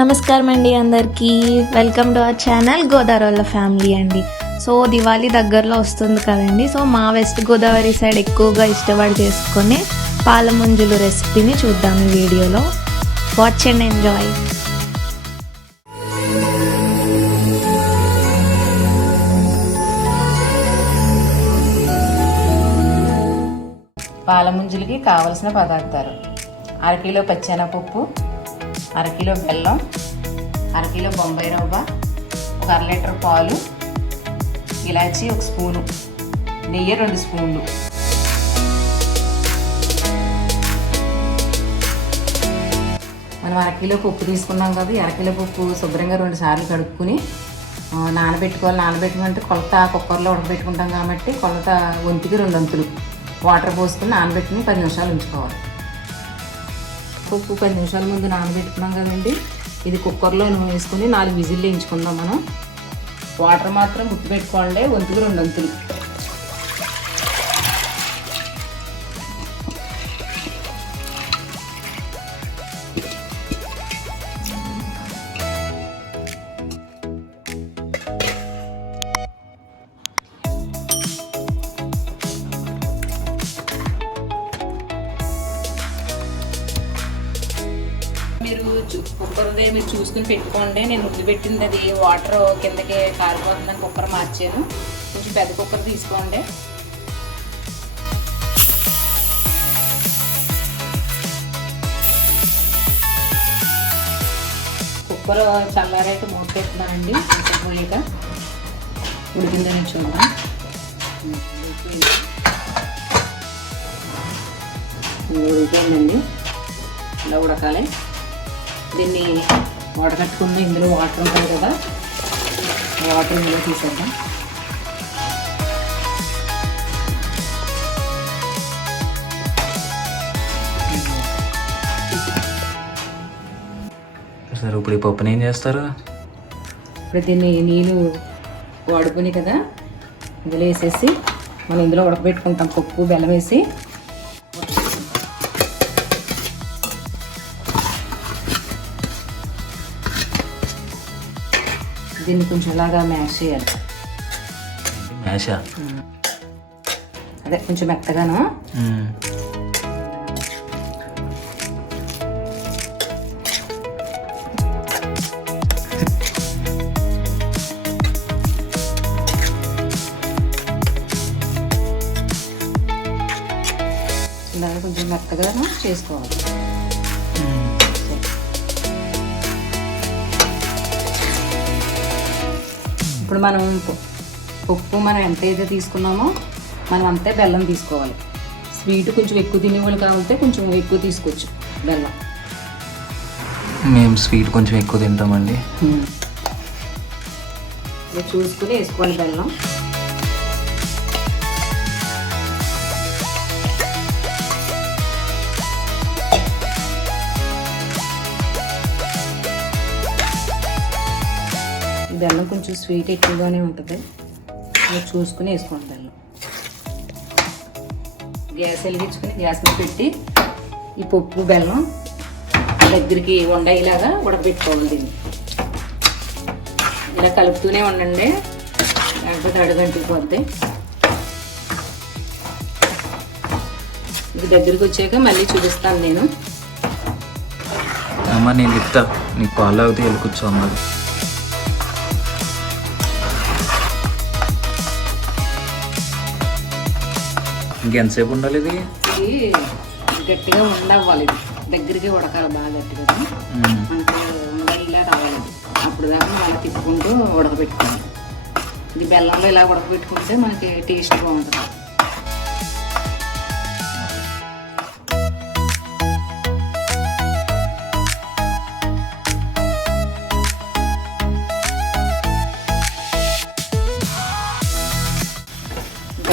నమస్కారం అండి అందరికీ. Welcome to our channel Godavari family అండి. సో దివాళీ దగ్గరలో వస్తుంది కదండి. సో మా వెస్ట్ గోదావరి సైడ్ ఎక్కువగా ఇష్టపడి చేసుకునే పాలముంజులు రెసిపీని చూద్దాం ఈ వీడియోలో. వాచ్ అండ్ ఎంజాయ్ పాలముంజులకి కావలసిన పదార్థాలు. అరకిలో పచ్చెనపప్పు అరకిలో బెల్లం అరకిలో బొంబాయి రవ్వ ఒక అర లీటర్ పాలు ఇలాచి ఒక స్పూను నెయ్యి రెండు స్పూన్లు. మనం అరకిలో పప్పు తీసుకున్నాం కదా అరకిలో పప్పు శుభ్రంగా రెండు సార్లు కడుక్కుని నానబెట్టుకోవాలి. నానబెట్టుకుంటే కొలత కుక్కర్లో ఉడకబెట్టుకుంటాం కాబట్టి కొలత ఒంటికి రెండు వంతులు వాటర్ పోసుకుని నానబెట్టుకుని పది నిమిషాలు ఉంచుకోవాలి. పప్పు పది నిమిషాల ముందు నానబెట్టుకున్నాం కదండి. ఇది కుక్కర్లో వేసుకుని నాలుగు విజిల్లు వేయించుకుందాం మనం. వాటర్ మాత్రం గుర్తుపెట్టుకోండి ఒంటికి రెండు వంతులు పెట్టుకోవచ్చు కుక్కర్ది కుక్కర్దే మీరు చూసుకుని పెట్టుకోండి. నేను వదిలిపెట్టింది పెట్టింది అది వాటర్ కిందకి కారిపోతుందని కుక్కర్ మార్చాను. కొంచెం పెద్ద కుక్కర్ తీసుకోండి. కుక్కర్ చల్లారైతే మూత పెడుతున్నానండి కొంచెం పోయాక ఉడికిందని చూద్దాం. ఉడికిందండి. ఇలా ఉడకాలి. దీన్ని వడకట్టుకున్న ఇందులో వాటర్ ఉంటుంది కదా. వాటర్ ఇందులో తీసేద్దాం. సరే ఇప్పుడు ఈ పప్పుని ఏం చేస్తారు? ఇప్పుడు దీన్ని నీళ్ళు వాడుకుని కదా ఇందులో వేసేసి మనం ఇందులో ఉడకబెట్టుకుంటాం పప్పు బెల్లం వేసి. దీన్ని కొంచెం ఇలాగా మ్యాష్ చేయాలి. అదే కొంచెం మెత్తగాను. ఇలాగ కొంచెం మెత్తగా చేసుకోవాలి. ఇప్పుడు మనం ప- పప్పు మనం ఎంత అయితే తీసుకున్నామో మనం అంతే బెల్లం తీసుకోవాలి. స్వీట్ కొంచెం ఎక్కువ తినేవాళ్ళు కావాలంటే కొంచెం ఎక్కువ తీసుకోవచ్చు బెల్లం. మేము స్వీట్ కొంచెం ఎక్కువ తింటామండి. చూసుకుని వేసుకోవాలి బెల్లం. బెల్లం కొంచెం స్వీట్ ఎక్కువగానే ఉంటుంది. మీరు చూసుకుని వేసుకోండి బెల్లం గ్యాస్ వెలిగించుకుని గ్యాస్ మీద పెట్టి ఈ పప్పు బెల్లం దగ్గరికి వండేలాగా ఉడకబెట్టుకోవాలి దీన్ని. ఇలా కలుపుతూనే ఉండండి. లేకపోతే పోతే ఇది దగ్గరికి వచ్చాక మళ్ళీ చూపిస్తాను నేను. అమ్మ నేను చెప్తా. నీకు పాలు అవుతే వెళ్ళి కూర్చో ఇంకెంతసేపు ఉండాలి ఇది? గట్టిగా ఉండవ్వాలి దగ్గరికి ఉడకాలి బాగా గట్టిగా. అంటే ఉండేలా రావాలి. అప్పుడు దాకా అలా తిప్పుకుంటూ ఉడకబెట్టుకోవాలి. ఇది బెల్లంలో ఇలా ఉడకబెట్టుకుంటే మనకి టేస్ట్ బాగుంటుంది.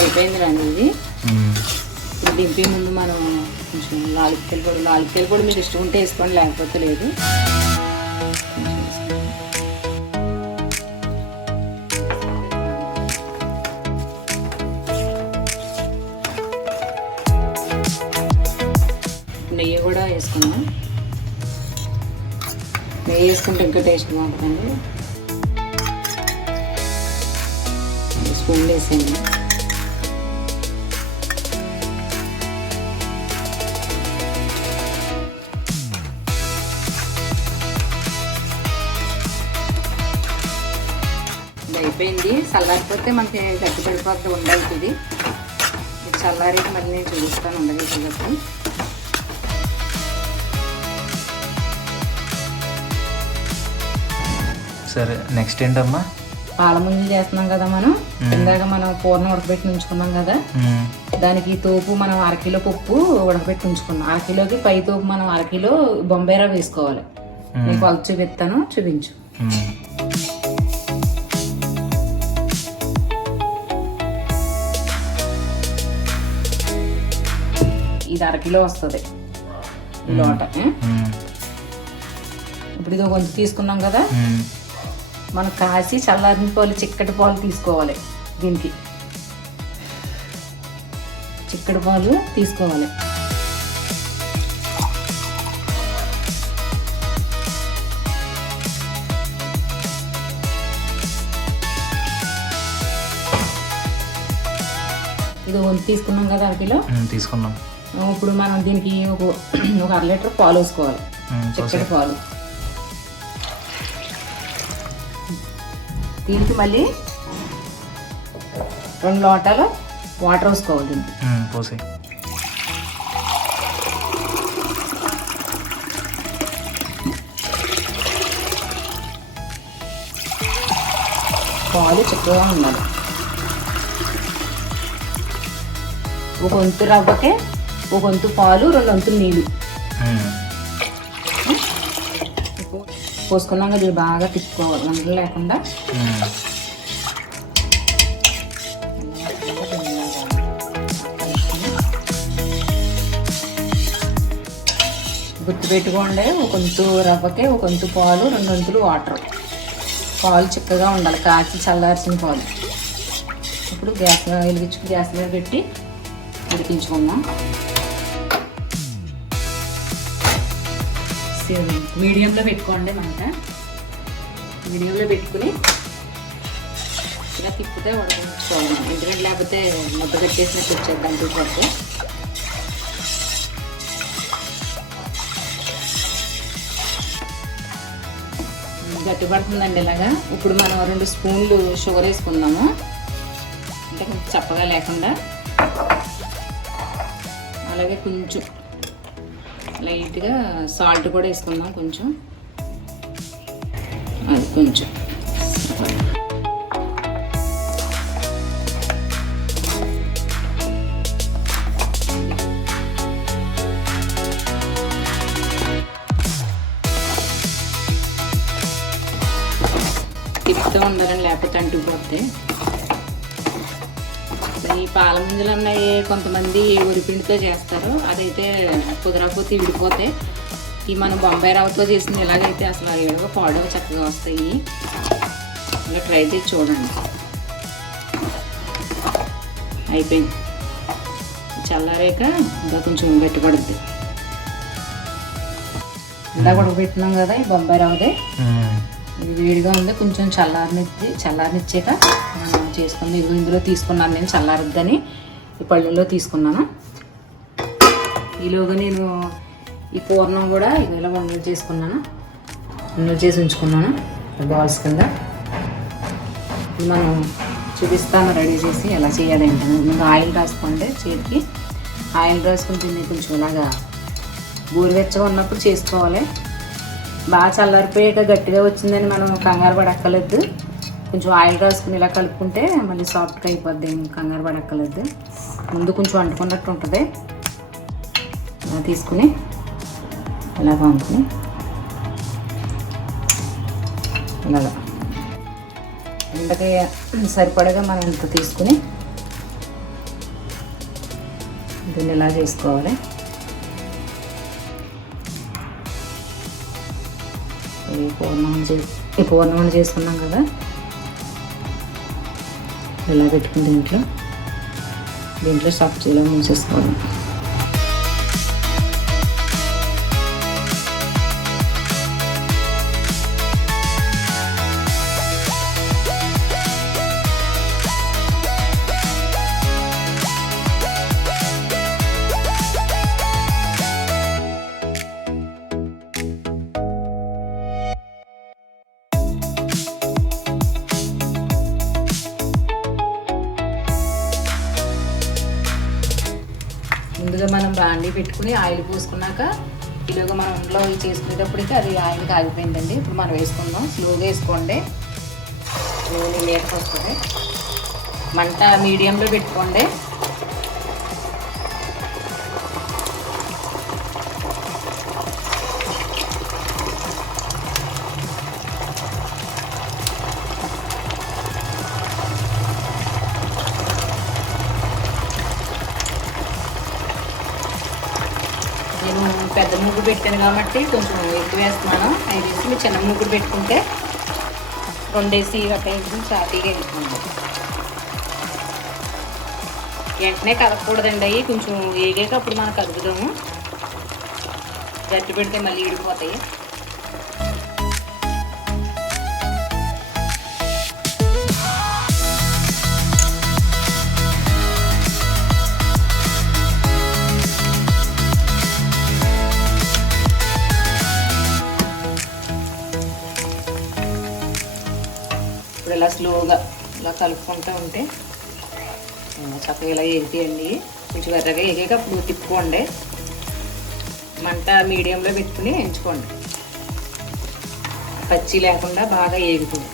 అయిపోయింది రండి ఇది. దింపే ముందు మనం కొంచెం నాలుగు పొడి నాలుగు పొడి మీకు ఇష్టం ఉంటే వేసుకోండి లేకపోతే లేదు. నెయ్యి కూడా వేసుకున్నాం నెయ్యి వేసుకుంటే ఇంకా టేస్ట్ ఉంటుందండి స్పూన్ వేసేయండి. అయిపోయింది. చల్లారిపోతే మనకి గట్టి పడిపోతే ఉండవుతుంది ఇది. చల్లారి మళ్ళీ నేను చూపిస్తాను ఉండదు కాబట్టి సరే నెక్స్ట్ ఏంటమ్మా? పాల ముంజలు చేస్తున్నాం కదా మనం. ఇందాక మనం పూర్ణ ఉడకబెట్టి ఉంచుకున్నాం కదా. దానికి తోపు మనం అరకిలో పప్పు ఉడకబెట్టి ఉంచుకున్నాం. అరకిలోకి పై తోపు మనం అరకిలో బొంబేరా వేసుకోవాలి. నేను కొలత చూపిస్తాను చూపించు. ఇది అరకిలో వస్తుంది. లోట. ఇప్పుడు ఇది కొంచెం తీసుకున్నాం కదా. మనం కాసి చల్లారిన పాలు చిక్కటి పాలు తీసుకోవాలి దీనికి. చిక్కటి పాలు తీసుకోవాలి. ఇది వంతు తీసుకున్నాం కదా అరకిలో. తీసుకున్నాం. ఇప్పుడు మనం దీనికి ఒక ఒక అర లీటర్ పాలు వేసుకోవాలి. చిక్కటి పాలు దీనికి మళ్ళీ రెండు లోటాలు వాటర్ వేసుకోవాలి దీనికి. పోసి పాలు చిక్కగా ఉండాలి ఒక వంతు రవ్వకే ఒక వంతు పాలు రెండు వంతులు నీళ్ళు మ్మ్. పోసుకున్నాం కదా ఇవి బాగా తిప్పుకోవాలి వంటలు లేకుండా మ్మ్. గుర్తు పెట్టుకోండి ఒక వంతు రవ్వకే ఒక వంతు పాలు రెండు వంతులు వాటర్ పాలు చిక్కగా ఉండాలి కాచి చల్లార్చిన పాలు ఇప్పుడు గ్యాస్ వెలిగించి గ్యాస్ మీద పెట్టి ఉడికించుకుందాం మీడియంలో పెట్టుకోండి మంట. మీడియంలో పెట్టుకుని ఇలా తిప్పితే ఉడకించుకోవాలి ఎందుకంటే లేకపోతే ముద్ద కట్టేసినట్టు వచ్చేది దాంట్లో పడితే గట్టి పడుతుందండి ఇలాగా. ఇప్పుడు మనం రెండు స్పూన్లు షుగర్ వేసుకుందాము. అంటే కొంచెం చప్పగా లేకుండా. అలాగే కొంచెం లైట్గా సాల్ట్ కూడా వేసుకుందాం కొంచెం. అది కొంచెం. తిప్పుతూ ఉండాలని లేకపోతే అంటుకుపోతే. ఈ పాల ముంజలు అన్నవి కొంతమంది ఉరిపిండితో చేస్తారు. అదైతే కుదరకపోతే విడిపోతే ఈ మనం బొంబాయి రవ్వతో చేసింది ఎలాగైతే అసలు అవి ఏవో పాడవ చక్కగా వస్తాయి. ఇలా ట్రై చేసి చూడండి. అయిపోయింది. చల్లారాక ఇంకా కొంచెం గట్టిపడుద్ది ఇందాక ఉడకబెట్టినాం కదా ఈ బొంబాయి రవ్వదే వేడిగా ఉంది కొంచెం చల్లారనిచ్చి చల్లారనిచ్చాక మనం చేసుకుంది ఇదిగో ఇందులో తీసుకున్నాను. నేను చల్లారద్దని ఈ పళ్ళెల్లో తీసుకున్నాను. ఈలోగా నేను ఈ పూర్ణం కూడా ఇలా వండలు చేసుకున్నాను. వండలు చేసి ఉంచుకున్నాను. బాల్స్ కింద. మనం చూపిస్తాను రెడీ చేసి ఎలా చేయాలి ఏంటని ముందు ఆయిల్ రాసుకోండి చేతికి. ఆయిల్ రాసుకుని దీన్ని కొంచెం ఇలాగా గోరువెచ్చగా ఉన్నప్పుడు చేసుకోవాలి. బాగా చల్లారిపోయాక గట్టిగా వచ్చిందని మనం కంగారు పడక్కర్లేదు. కొంచెం ఆయిల్ రాసుకుని ఇలా కలుపుకుంటే మళ్ళీ సాఫ్ట్గా అయిపోద్ది ఏం కంగారు పడక్కర్లేదు. ముందు కొంచెం అంటుకున్నట్టు ఉంటుంది. ఇలా తీసుకుని ఇలా పంపుని ఇలాగా. ఎండకి సరిపడగా మనం ఇంత తీసుకుని దీన్ని ఇలా చేసుకోవాలి. ఈ పూర్ణం చే ఈ పూర్ణం చేసుకున్నాం కదా. ఇలా పెట్టుకుని దీంట్లో దీంట్లో సబ్జీలో మూసేసుకోవాలి. మనం బాండి పెట్టుకుని ఆయిల్ పోసుకున్నాక ఇలాగ మనం ఇంట్లో ఇవి చేసుకునేటప్పటికి అది ఆయిల్ కాగిపోయిందండి. ఇప్పుడు మనం వేసుకుందాం. స్లోగా వేసుకోండి. నూనె లేట్ వస్తుంది. మంట మీడియంలో పెట్టుకోండి. నేను పెద్ద మూగుడు పెట్టాను కాబట్టి కొంచెం ఎక్కువ వేస్తున్నాను. ఐదు వేసి మీరు చిన్న మూగుడు పెట్టుకుంటే రెండేసి ఒక వేసి సాఫీగా వెళ్తుంది వెంటనే కలపకూడదండి అవి. కొంచెం వేగాక అప్పుడు మనం కలుపుదాము గట్టి పెడితే మళ్ళీ ఇడిపోతాయి స్లోగా ఇలా కలుపుకుంటూ ఉంటే చక్కగా ఇలా ఎగితాయండి కొంచెం ఎర్రగా ఎగాక అప్పుడు తిప్పుకోండి. మంట మీడియంలో పెట్టుకుని ఎంచుకోండి పచ్చి లేకుండా బాగా ఏగుతుంది.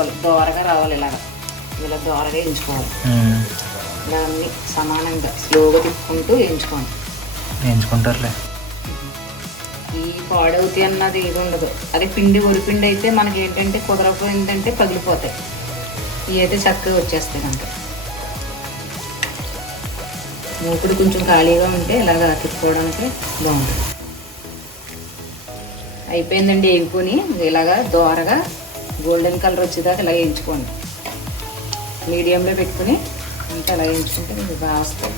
ఎంచుకోవాలి దోరగా రావాలి ఇలాగ. ఇలా దోరగా ఎంచుకోవాలి. ఇలా అన్ని సమానంగా స్లోగా తిప్పుకుంటూ ఎంచుకోండి వేయించుకుంటారులే. ఈ పాడవుతాయి అన్నది ఏది ఉండదు. అదే పిండి ఒరిపిండి అయితే మనకి ఏంటంటే కుదరకపోయిందంటే పగిలిపోతాయి. ఇవి అయితే చక్కగా వచ్చేస్తాయి కనుక. మూకుడు కొంచెం ఖాళీగా ఉంటే ఇలాగా తిప్పుకోవడానికి బాగుంటుంది. అయిపోయిందండి వేపుకొని ఇలాగా దోరగా గోల్డెన్ కలర్ వచ్చేదాకా ఇలా వేయించుకోండి. మీడియంలో పెట్టుకుని ఇంకా ఇలా వేయించుకుంటే మీకు బాగా వస్తాయి.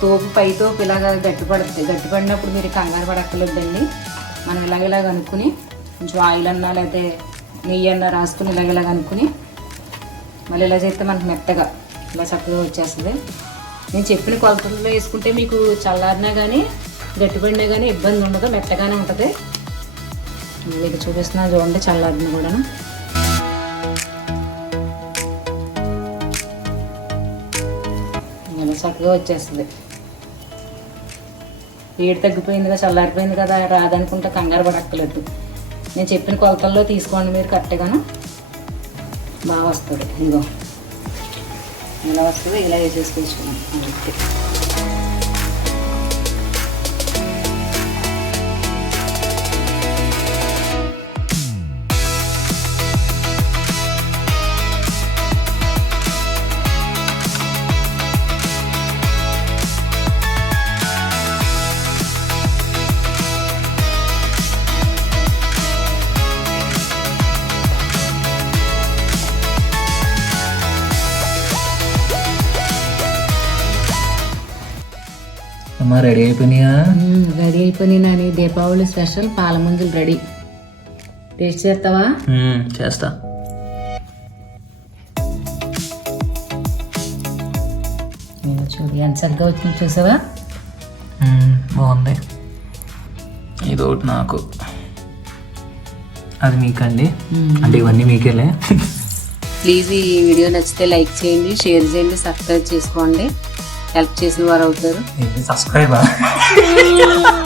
తోపు పై తోపు ఇలాగ గట్టిపడుతుంది గట్టిపడినప్పుడు మీరు కంగారు పడక్కర్లేదండి. మనం ఇలాగ ఇలాగ అనుకుని కొంచెం ఆయిల్ అన్నా లేకపోతే నెయ్యి అన్నా రాసుకుని ఇలాగ ఇలాగ అనుకుని మళ్ళీ ఇలా చేస్తే మనకు మెత్తగా ఇలా చక్కగా వచ్చేస్తుంది. నేను చెప్పిన కొలతల్లో వేసుకుంటే మీకు చల్లారినా కానీ గట్టిపడినా కానీ ఇబ్బంది ఉండదు మెత్తగానే ఉంటుంది. మీకు చూపిస్తున్నా చూడండి చల్లారిన కూడాను. ఇలా చక్కగా వచ్చేస్తుంది. వేడి తగ్గిపోయింది కదా చల్లారిపోయింది కదా రాదనుకుంటే కంగారు పడక్కలేదు నేను చెప్పిన కొలతల్లో తీసుకోండి మీరు కరెక్ట్గాను. బాగా వస్తుంది. ఇదిగో. ఇలా వస్తుంది ఇలా వేసేసుకొచ్చుకున్నాం రెడీ అయిపోయినాయా? రెడీ అయిపోయి నాని. దీపావళి స్పెషల్ పాల ముంజులు రెడీ టేస్ట్ చేస్తావా చేస్తా. చూడు ఎంత చక్కగా వచ్చింది చూసావా? బాగుంది. ఇది ఒకటి నాకు. అది మీకండి. అంటే ఇవన్నీ మీకేలే. ప్లీజ్ ఈ వీడియో నచ్చితే లైక్ చేయండి షేర్ చేయండి సబ్స్క్రైబ్ చేసుకోండి. హెల్ప్ చేసిన వారు అవుతారు. సబ్స్క్రైబా